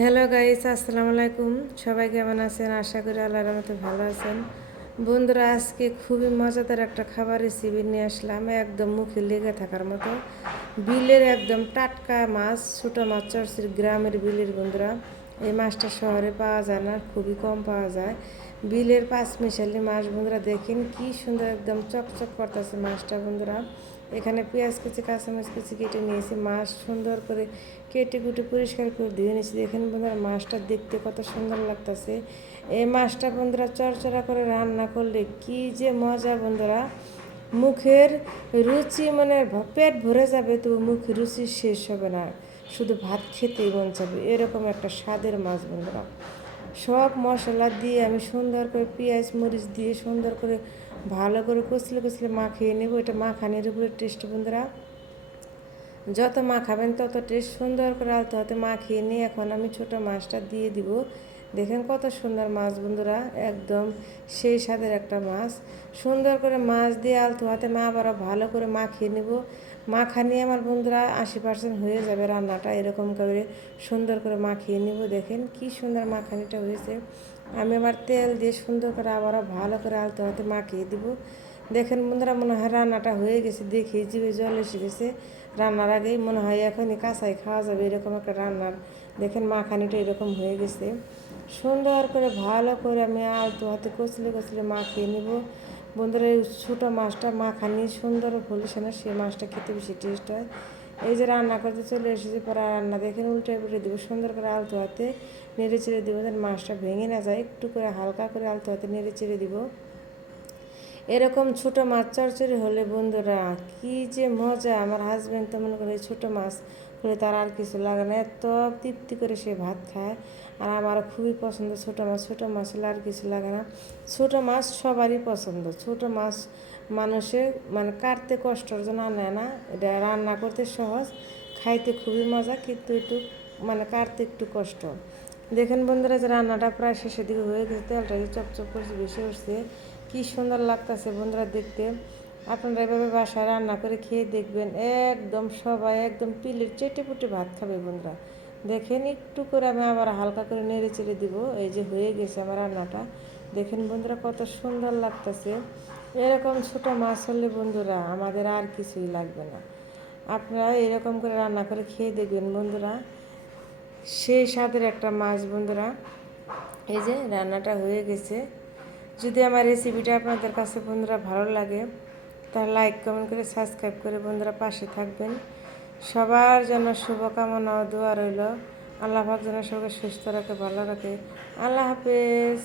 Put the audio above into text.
Hello guys, আসসালামু আলাইকুম। সবাই কেমন আছেন? আশা করি আল্লাহর রহমতে ভালো আছেন। বন্ধুরা, আজকে খুবই মজাদার একটা খাবার রেসিপি নিয়ে আসলাম, একদম মুখে লেগে থাকার মতো। বিলের একদম টাটকা মাছ, ছোটো মাছ, চরচির গ্রামের বিলের। বন্ধুরা, এই মাছটা শহরে পাওয়া যায় না, খুবই কম পাওয়া যায়। বিলের পাঁচমিশালি মাছ। বন্ধুরা দেখেন কি সুন্দর, একদম চকচক করতেছে মাছটা। বন্ধুরা, এখানে পেঁয়াজ কুচি, কাঁচামরিচ কুচি কেটে নিয়েছি। মাছ সুন্দর করে কেটে কুটে পরিষ্কার করে ধুয়ে নিয়েছি। দেখেন বন্ধুরা, মাছটা দেখতে কত সুন্দর লাগতেছে। এই মাছটা বন্ধুরা চড়চড়া করে রান্না করলে কি যে মজা বন্ধুরা, মুখের রুচি মানে পেট ভরে যাবে, তো মুখের রুচি শেষ হবে না, শুধু ভাত খেতেই মন যাবে, এরকম একটা স্বাদের মাছ বন্ধুরা। সব মশলা দিয়ে আমি সুন্দর করে পেঁয়াজ মরিচ দিয়ে সুন্দর করে ভালো করে কচলে কচলে মাখিয়ে নেব। এটা মাখানের উপরে টেস্ট বন্ধুরা, যত মাখাবেন তত টেস্ট। সুন্দর করে আলতো হাতে মাখিয়ে নিয়ে এখন আমি ছোটো মাছটা দিয়ে দিব। দেখেন কত সুন্দর মাছ বন্ধুরা, একদম সেই স্বাদের একটা মাছ। সুন্দর করে মাছ দিয়ে আলতো হাতে আবারও ভালো করে মাখিয়ে নেব। মাখানি আমার বন্ধুরা 80% হয়ে যাবে রান্নাটা, এরকম করে সুন্দর করে মাখিয়ে নেব। দেখেন কি সুন্দর মাখানিটা হয়েছে। আমি আবার তেল দিয়ে সুন্দর করে আবারও ভালো করে আলতো হাতে মাখিয়ে দিব। দেখেন বন্ধুরা, মনে হয় রান্নাটা হয়ে গেছে, দেখে জিভে জল এসে গেছে। রান্নার আগেই মনে হয় এখনই কাঁচাই খাওয়া যাবে, এরকম একটা রান্নার। দেখেন মাখানিটা এরকম হয়ে গেছে। সুন্দর করে ভালো করে আমি আলতো হাতে কচলে কচলে মাখিয়ে নিব। বন্ধুরা, এই ছোটো মাছটা মাখানি সুন্দর হলে না, সে মাছটা খেতে বেশি টেস্ট হয়। এই যে রান্না করতে চলে এসেছি, পরে রান্না দেখেন উল্টে পুল্টে দেবো। সুন্দর করে আলতো হাতে নেড়ে চেড়ে দেবো, যেন মাছটা ভেঙে না যায়। একটু করে হালকা করে আলতো হাতে নেড়ে চেড়ে দিব। এরকম ছোটো মাছ চচ্চড়ি হলে বন্ধুরা কি যে মজা। আমার হাজব্যান্ড তো মনে করে ছোটো মাছ হলে তার আর কিছু লাগে না, এত তৃপ্তি করে সে ভাত খায়। আর আমারও খুবই পছন্দ ছোটো মাছ। ছোটো মাছ হলে আর কিছু লাগে না। ছোটো মাছ সবারই পছন্দ। ছোটো মাছ মানুষের মানে কাটতে কষ্টর জন্য নেয় না, এটা রান্না করতে সহজ, খাইতে খুবই মজা, কিন্তু একটু মানে কাটতে একটু কষ্ট। দেখেন বন্ধুরা, যে রান্নাটা প্রায় শেষের দিকে হয়ে গেছে, তেলটা চপচপ করছে, বেশি উঠছে, কি সুন্দর লাগতেছে বন্ধুরা দেখতে। আপনারা এভাবে বাসায় রান্না করে খেয়ে দেখবেন, একদম সবাই একদম পিলের চেটে পুটে ভাত খাবে বন্ধুরা। দেখেন একটু করে আমি আবার হালকা করে নেড়ে চেড়ে দিব। এই যে হয়ে গেছে আমার রান্নাটা। দেখেন বন্ধুরা কত সুন্দর লাগতেছে। এরকম ছোটো মাছ হলে বন্ধুরা আমাদের আর কিছুই লাগবে না। আপনারা এরকম করে রান্না করে খেয়ে দেখবেন বন্ধুরা, সেই স্বাদের একটা মাছ বন্ধুরা। এই যে রান্নাটা হয়ে গেছে। যদি আমার রেসিপিটা আপনাদের কাছে বন্ধুরা ভালো লাগে, তাহলে লাইক কমেন্ট করে সাবস্ক্রাইব করে বন্ধুরা পাশে থাকবেন। সবার জন্য শুভকামনা ও দোয়া রইল। আল্লাহ পাক যেন সবাইকে সুস্থ রাখে, ভালো রাখে। আল্লাহ হাফেজ।